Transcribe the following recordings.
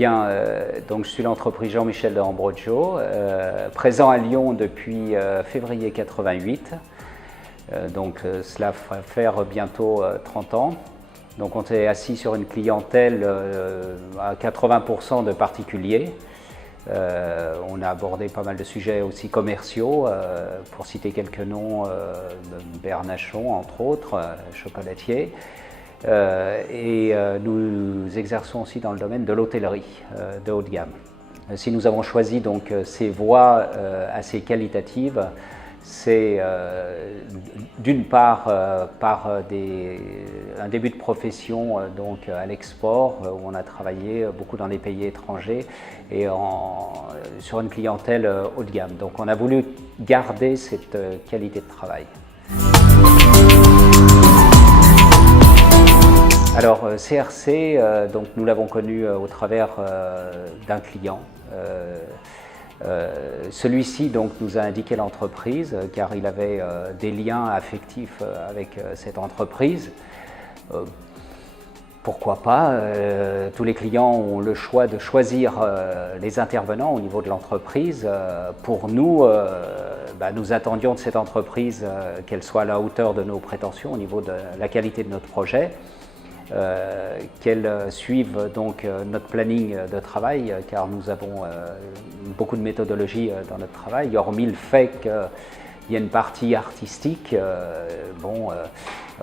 bien, donc je suis l'entreprise Jean-Michel de Ambrogio, présent à Lyon depuis février 88. Cela va faire bientôt 30 ans. Donc on est assis sur une clientèle à 80% de particuliers. On a abordé pas mal de sujets aussi commerciaux, pour citer quelques noms, Bernachon entre autres, chocolatier. Nous exerçons aussi dans le domaine de l'hôtellerie de haut de gamme. Si nous avons choisi donc ces voies assez qualitatives, c'est d'une part par un début de profession donc à l'export, où on a travaillé beaucoup dans les pays étrangers et sur une clientèle haut de gamme. Donc on a voulu garder cette qualité de travail. Alors CRC, donc nous l'avons connu au travers d'un client. Celui-ci donc nous a indiqué l'entreprise car il avait des liens affectifs avec cette entreprise. Pourquoi pas, tous les clients ont le choix de choisir les intervenants au niveau de l'entreprise. Pour nous, nous attendions de cette entreprise qu'elle soit à la hauteur de nos prétentions au niveau de la qualité de notre projet. Qu'elles suivent donc notre planning de travail, car nous avons beaucoup de méthodologie dans notre travail, hormis le fait qu'il y a une partie artistique.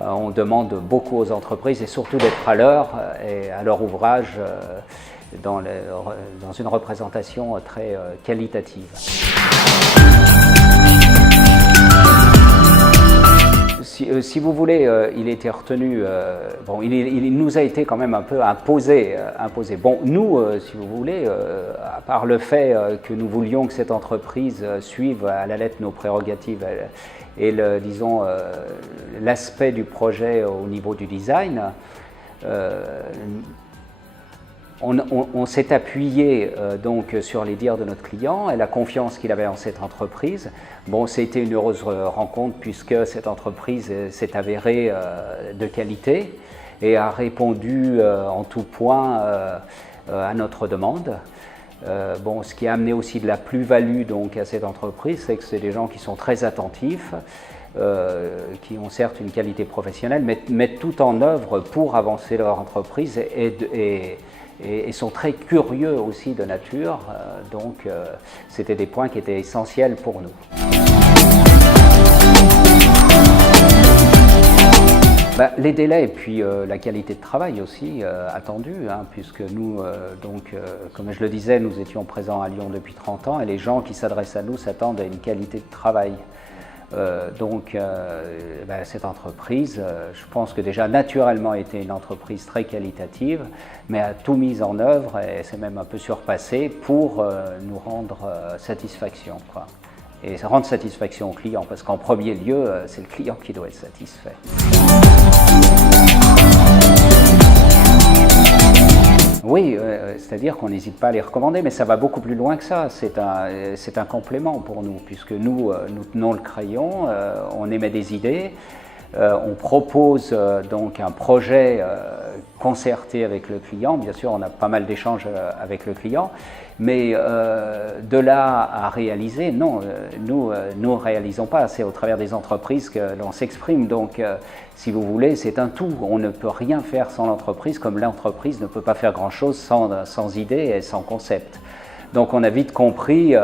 On demande beaucoup aux entreprises et surtout d'être à l'heure et à leur ouvrage dans une représentation très qualitative. Si vous voulez, il était retenu, il nous a été quand même un peu imposé. Bon, nous, si vous voulez, à part le fait que nous voulions que cette entreprise suive à la lettre nos prérogatives et l'aspect du projet au niveau du design, on s'est appuyé donc sur les dires de notre client et la confiance qu'il avait en cette entreprise. Bon, c'était une heureuse rencontre puisque cette entreprise s'est avérée de qualité et a répondu en tout point à notre demande. Ce qui a amené aussi de la plus-value donc à cette entreprise, c'est que c'est des gens qui sont très attentifs, qui ont certes une qualité professionnelle, mais mettent tout en œuvre pour avancer leur entreprise et sont très curieux aussi de nature, c'était des points qui étaient essentiels pour nous. Les délais et puis la qualité de travail aussi attendue, puisque nous, comme je le disais, nous étions présents à Lyon depuis 30 ans et les gens qui s'adressent à nous s'attendent à une qualité de travail. Cette entreprise, je pense que déjà naturellement était une entreprise très qualitative, mais a tout mis en œuvre et s'est même un peu surpassé pour nous rendre satisfaction, quoi. Et rendre satisfaction au client, parce qu'en premier lieu, c'est le client qui doit être satisfait. Oui, c'est-à-dire qu'on n'hésite pas à les recommander, mais ça va beaucoup plus loin que ça. C'est un complément pour nous, puisque nous tenons le crayon, on émet des idées, on propose donc un projet concerté avec le client. Bien sûr, on a pas mal d'échanges avec le client, mais de là à réaliser, non, nous ne réalisons pas. C'est au travers des entreprises que l'on s'exprime. Donc, si vous voulez, c'est un tout. On ne peut rien faire sans l'entreprise, comme l'entreprise ne peut pas faire grand-chose sans idée et sans concept. Donc, on a vite compris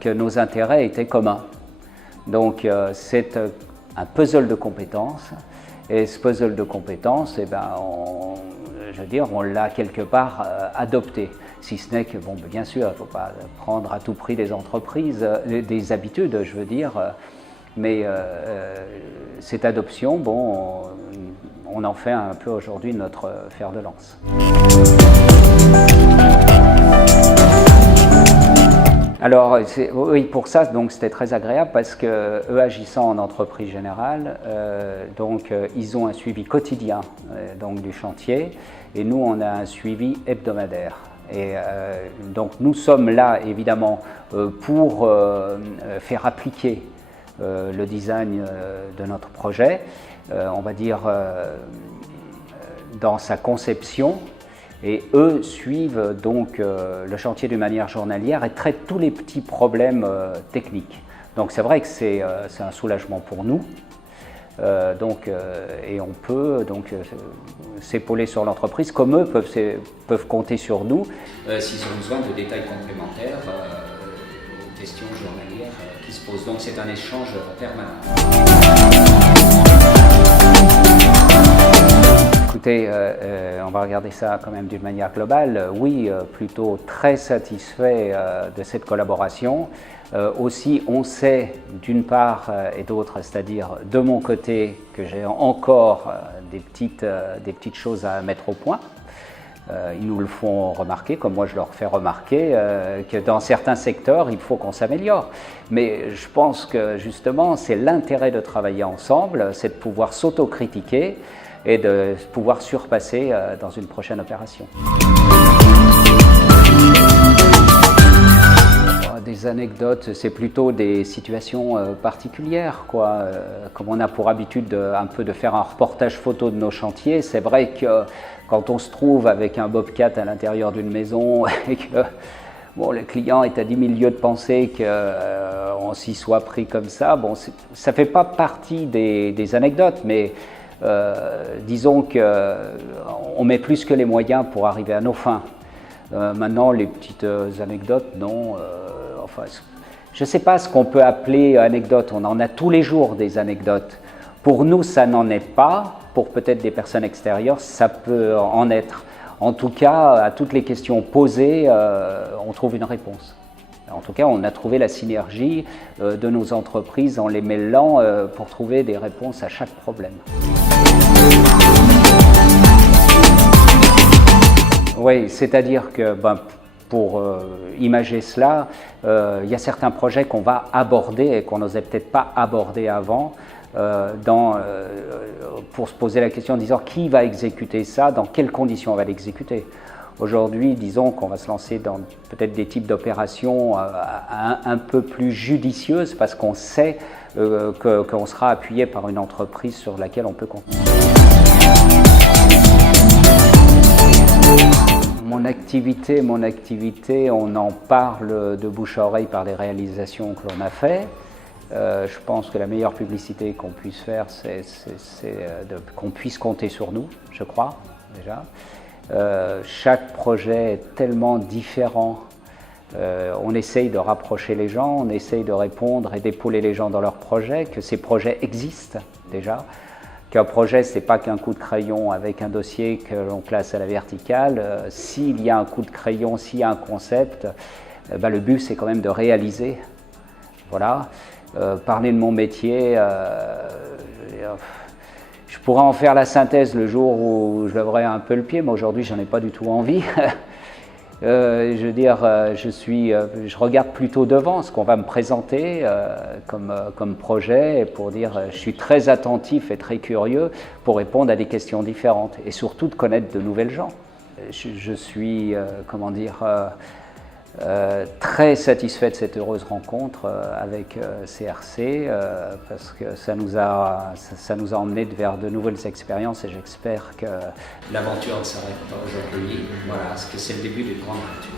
que nos intérêts étaient communs. Donc, c'est un puzzle de compétences. Et ce puzzle de compétences, on l'a quelque part adopté. Si ce n'est que, bien sûr, il ne faut pas prendre à tout prix des entreprises, des habitudes, je veux dire, mais cette adoption, on en fait un peu aujourd'hui notre fer de lance. Alors, oui, pour ça, donc c'était très agréable parce que eux agissant en entreprise générale, ils ont un suivi quotidien du chantier et nous on a un suivi hebdomadaire. Et donc nous sommes là évidemment pour faire appliquer le design de notre projet, on va dire dans sa conception. Et eux suivent donc le chantier d'une manière journalière et traitent tous les petits problèmes techniques. Donc c'est vrai que c'est un soulagement pour nous. Et on peut donc s'épauler sur l'entreprise, comme eux peuvent compter sur nous s'ils ont besoin de détails complémentaires aux questions journalières qui se posent. Donc c'est un échange permanent. Écoutez, on va regarder ça quand même d'une manière globale. Oui, plutôt très satisfait de cette collaboration. Aussi, on sait d'une part et d'autre, c'est-à-dire de mon côté, que j'ai encore des petites choses à mettre au point. Ils nous le font remarquer, comme moi je leur fais remarquer, que dans certains secteurs, il faut qu'on s'améliore. Mais je pense que justement, c'est l'intérêt de travailler ensemble, c'est de pouvoir s'autocritiquer et de pouvoir surpasser dans une prochaine opération. Des anecdotes, c'est plutôt des situations particulières, quoi. Comme on a pour habitude un peu de faire un reportage photo de nos chantiers, c'est vrai que quand on se trouve avec un bobcat à l'intérieur d'une maison et que bon, le client est à 10 000 lieues de penser qu'on s'y soit pris comme ça, bon, ça ne fait pas partie des anecdotes, mais disons qu'on met plus que les moyens pour arriver à nos fins. Maintenant, les petites anecdotes, non. Enfin, je ne sais pas ce qu'on peut appeler anecdote. On en a tous les jours des anecdotes. Pour nous, ça n'en est pas. Pour peut-être des personnes extérieures, ça peut en être. En tout cas, à toutes les questions posées, on trouve une réponse. En tout cas, on a trouvé la synergie de nos entreprises en les mêlant pour trouver des réponses à chaque problème. Oui, c'est-à-dire que pour imager cela, il y a certains projets qu'on va aborder et qu'on n'osait peut-être pas aborder avant, pour se poser la question en disant qui va exécuter ça, dans quelles conditions on va l'exécuter. Aujourd'hui, disons qu'on va se lancer dans peut-être des types d'opérations un peu plus judicieuses parce qu'on sait qu'on sera appuyé par une entreprise sur laquelle on peut compter. Mon activité, on en parle de bouche à oreille par les réalisations que l'on a fait. Je pense que la meilleure publicité qu'on puisse faire, c'est qu'on puisse compter sur nous, je crois, déjà. Chaque projet est tellement différent. On essaye de rapprocher les gens, on essaye de répondre et d'épauler les gens dans leurs projets, que ces projets existent déjà. Qu'un projet, ce n'est pas qu'un coup de crayon avec un dossier que l'on place à la verticale. S'il y a un coup de crayon, s'il y a un concept, le but, c'est quand même de réaliser. Voilà. Parler de mon métier, je pourrais en faire la synthèse le jour où je lèverai un peu le pied, mais aujourd'hui, j'en ai pas du tout envie. Je veux dire, je regarde plutôt devant ce qu'on va me présenter comme projet pour dire je suis très attentif et très curieux pour répondre à des questions différentes et surtout de connaître de nouvelles gens. Je suis, très satisfait de cette heureuse rencontre avec CRC parce que ça nous a emmené vers de nouvelles expériences et j'espère que l'aventure ne s'arrête pas aujourd'hui. Voilà, parce que c'est le début d'une grande aventure.